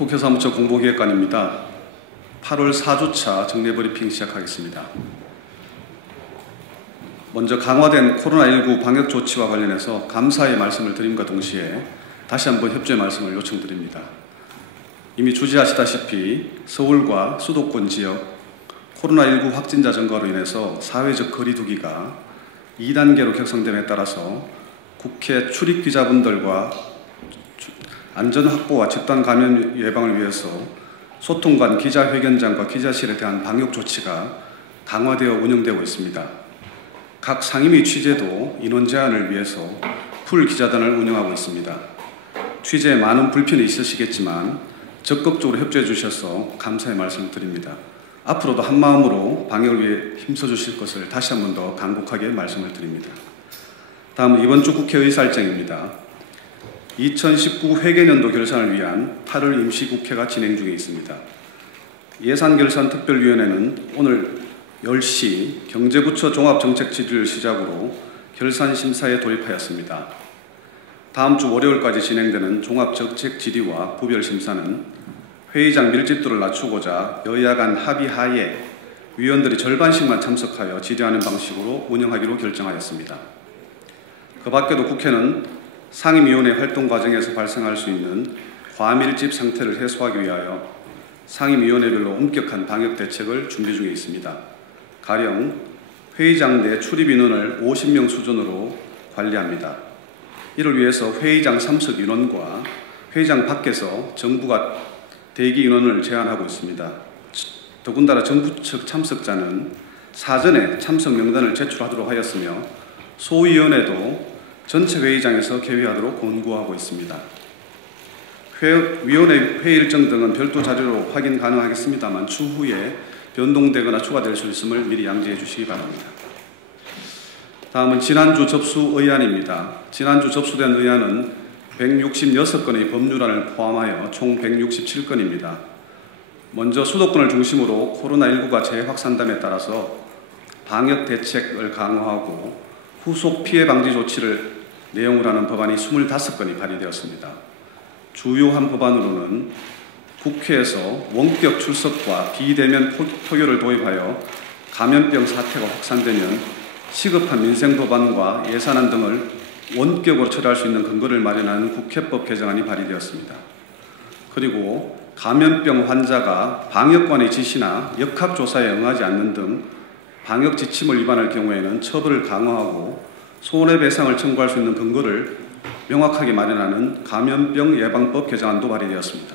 국회 사무처 공보기획관입니다. 8월 4주차 정례 브리핑 시작하겠습니다. 먼저 강화된 코로나19 방역 조치와 관련해서 감사의 말씀을 드림과 동시에 다시 한번 협조의 말씀을 요청드립니다. 이미 주지하시다시피 서울과 수도권 지역 코로나19 확진자 증가로 인해서 사회적 거리두기가 2단계로 격상됨에 따라서 국회 출입 기자분들과 안전 확보와 집단 감염 예방을 위해서 소통관 기자회견장과 기자실에 대한 방역 조치가 강화되어 운영되고 있습니다. 각 상임위 취재도 인원 제한을 위해서 풀 기자단을 운영하고 있습니다. 취재에 많은 불편이 있으시겠지만 적극적으로 협조해 주셔서 감사의 말씀을 드립니다. 앞으로도 한마음으로 방역을 위해 힘써주실 것을 다시 한 번 더 간곡하게 말씀을 드립니다. 다음은 이번 주 국회 의사일정입니다. 2019 회계년도 결산을 위한 8월 임시국회가 진행 중에 있습니다. 예산결산특별위원회는 오늘 10시 경제부처 종합정책질의를 시작으로 결산심사에 돌입하였습니다. 다음 주 월요일까지 진행되는 종합정책질의와 부별심사는 회의장 밀집도를 낮추고자 여야 간 합의하에 위원들이 절반씩만 참석하여 질의하는 방식으로 운영하기로 결정하였습니다. 그 밖에도 국회는 상임위원회 활동 과정에서 발생할 수 있는 과밀집 상태를 해소하기 위하여 상임위원회별로 엄격한 방역 대책을 준비 중에 있습니다. 가령 회의장 내 출입 인원을 50명 수준으로 관리합니다. 이를 위해서 회의장 참석 인원과 회의장 밖에서 정부가 대기 인원을 제한하고 있습니다. 더군다나 정부 측 참석자는 사전에 참석 명단을 제출하도록 하였으며 소위원회도 전체 회의장에서 개회하도록 권고하고 있습니다. 위원회 회의 일정 등은 별도 자료로 확인 가능하겠습니다만 추후에 변동되거나 추가될 수 있음을 미리 양지해 주시기 바랍니다. 다음은 지난주 접수 의안입니다. 지난주 접수된 의안은 166건의 법률안을 포함하여 총 167건입니다. 먼저 수도권을 중심으로 코로나19가 재확산됨에 따라서 방역 대책을 강화하고 후속 피해 방지 조치를 내용으로 하는 법안이 25건이 발의되었습니다. 주요한 법안으로는 국회에서 원격 출석과 비대면 표결을 도입하여 감염병 사태가 확산되면 시급한 민생 법안과 예산안 등을 원격으로 처리할 수 있는 근거를 마련하는 국회법 개정안이 발의되었습니다. 그리고 감염병 환자가 방역관의 지시나 역학조사에 응하지 않는 등 방역 지침을 위반할 경우에는 처벌을 강화하고 손해배상을 청구할 수 있는 근거를 명확하게 마련하는 감염병 예방법 개정안도 발의되었습니다.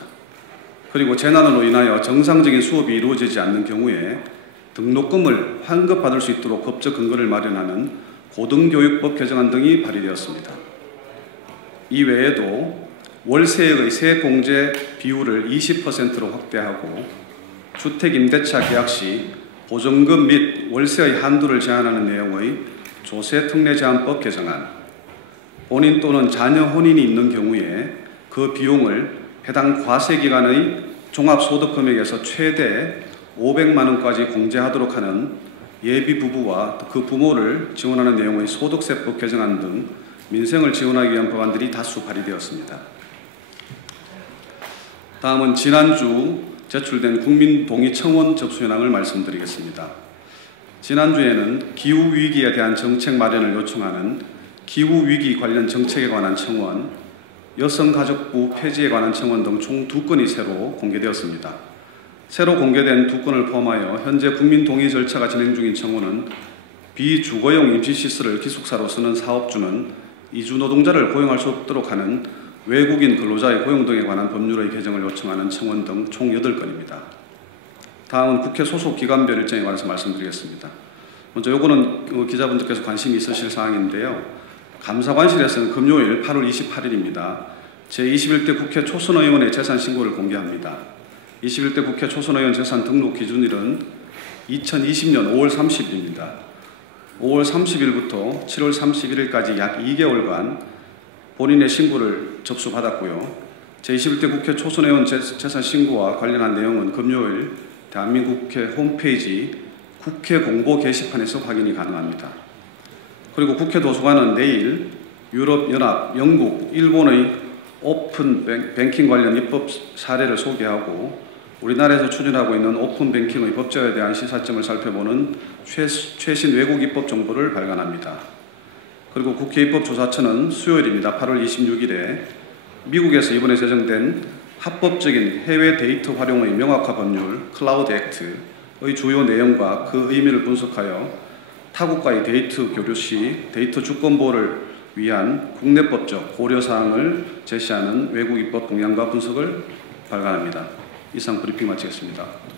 그리고 재난으로 인하여 정상적인 수업이 이루어지지 않는 경우에 등록금을 환급받을 수 있도록 법적 근거를 마련하는 고등교육법 개정안 등이 발의되었습니다. 이 외에도 월세의 세공제 비율을 20%로 확대하고 주택임대차 계약 시 보증금 및 월세의 한도를 제한하는 내용의 조세특례제한법 개정안, 본인 또는 자녀 혼인이 있는 경우에 그 비용을 해당 과세기간의 종합소득금액에서 최대 500만 원까지 공제하도록 하는 예비부부와 그 부모를 지원하는 내용의 소득세법 개정안 등 민생을 지원하기 위한 법안들이 다수 발의되었습니다. 다음은 지난주 제출된 국민동의 청원 접수 현황을 말씀드리겠습니다. 지난주에는 기후위기에 대한 정책 마련을 요청하는 기후위기 관련 정책에 관한 청원, 여성가족부 폐지에 관한 청원 등 총 2건이 새로 공개되었습니다. 새로 공개된 2건을 포함하여 현재 국민동의 절차가 진행 중인 청원은 비주거용 임시시설을 기숙사로 쓰는 사업주는 이주 노동자를 고용할 수 없도록 하는 외국인 근로자의 고용 등에 관한 법률의 개정을 요청하는 청원 등 총 8건입니다. 다음은 국회 소속 기관별 일정에 관해서 말씀드리겠습니다. 먼저 요거는 기자분들께서 관심이 있으실 사항인데요. 감사관실에서는 금요일 8월 28일입니다. 제21대 국회 초선의원의 재산 신고를 공개합니다. 21대 국회 초선의원 재산 등록 기준일은 2020년 5월 30일입니다. 5월 30일부터 7월 31일까지 약 2개월간 본인의 신고를 접수받았고요. 제21대 국회 초선의원 재산 신고와 관련한 내용은 금요일 대한민국 국회 홈페이지 국회 공보 게시판에서 확인이 가능합니다. 그리고 국회 도서관은 내일 유럽연합, 영국, 일본의 오픈 뱅킹 관련 입법 사례를 소개하고 우리나라에서 추진하고 있는 오픈 뱅킹의 법제화에 대한 시사점을 살펴보는 최신 외국 입법 정보를 발간합니다. 그리고 국회 입법조사처는 수요일입니다. 8월 26일에 미국에서 이번에 제정된 합법적인 해외 데이터 활용의 명확화 법률 클라우드 액트의 주요 내용과 그 의미를 분석하여 타국과의 데이터 교류 시 데이터 주권 보호를 위한 국내법적 고려사항을 제시하는 외국 입법 동향과 분석을 발간합니다. 이상 브리핑 마치겠습니다.